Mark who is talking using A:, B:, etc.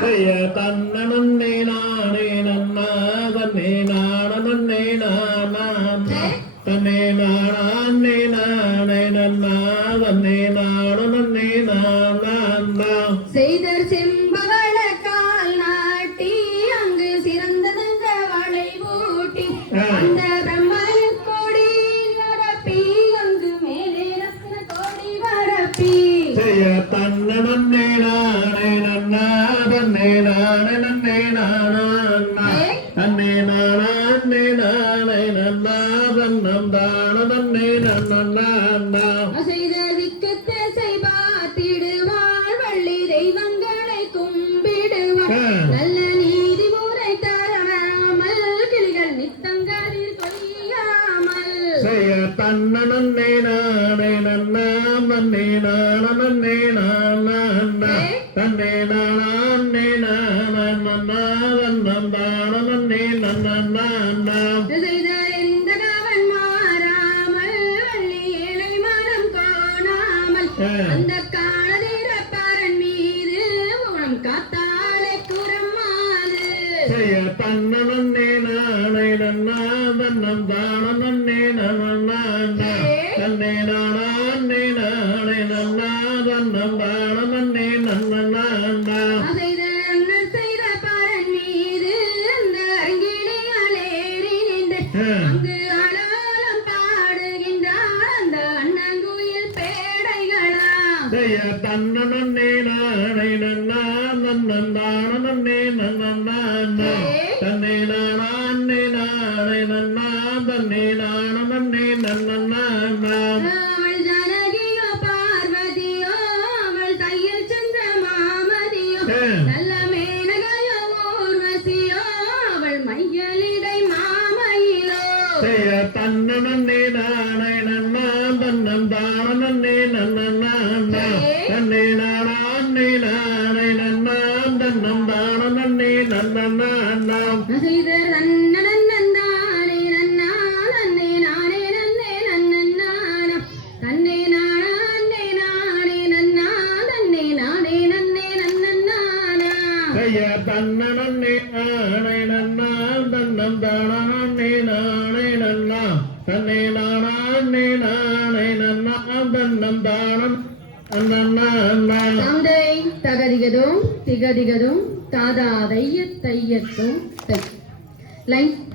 A: ஜெய தன்ன நன்னே நானே நன்னா தன்னே நான நன்னே நானா தன்னே நானே நானே நன்னா தன்னே நான தன்னே நானே நானே நன்னா தன்னம் தான நன்னே நன்னா
B: செய்த திக்கத்தை செய்வாத்திடுவாள் வள்ளி தெய்வங்களை கும்பிடுவாள்
A: ஆ.
B: நல்ல நீதி முறை தராமல் கிளிகள் நித்தங்களில் கொய்யாமல்
A: செய்ய தன்ன நன்னே நானே நன்னா நன்னே நான நன்னே நானா தன்னே நானே நான நன்னா நன்னே நன்னா
B: காணாமல்
A: ஆ.
B: அந்த காலதிரப்பரன் மீது உணம் காத்தாலே
A: செய்ய தன்ன நன்னே நானே நன்னா தன்னம் தான நன்னே நன்னா தன்னே நானே நானே நன்னா தன்னம் தான நன்னே நன்னா
B: செய்த அண்ணன் செய்த பரன் மீது அந்த அங்கிளிகளேறி நின்று அங்கு அலாலம் பாடுகின்றார் அந்த அண்ணங்குயில் பேடைகளாம்.
A: ஜய தன்ன நன்னே நானே நன்னா நன்னன் தான நன்னே நன்னா தன்னே நானே நானே நன்னா தன்னே நான நன்னே நன்னா
B: அவள் நல்ல மேனகையோ ஊர்வசியோ அவள் மையலிடை மாமயிலோ.
A: தன்ன நன்னே நானே நன்னா தன்னன் தான நன்னே நன்னா தன்னே நானே நானே நன்னா தன்னம் தான நன்னே நன்னா
B: செய்தர் நன்னனந்தானே ஆய தன்ன நன்னே நானே நன்னா
A: தன்னம் தானே நாணை நன்னா தன்னை நானே நாணை நன்னா தன்னம் தானம்
B: தந்தை தகதிகதும் திகதிகதும் தாதா தைய தையத்தும் தை. லைன்.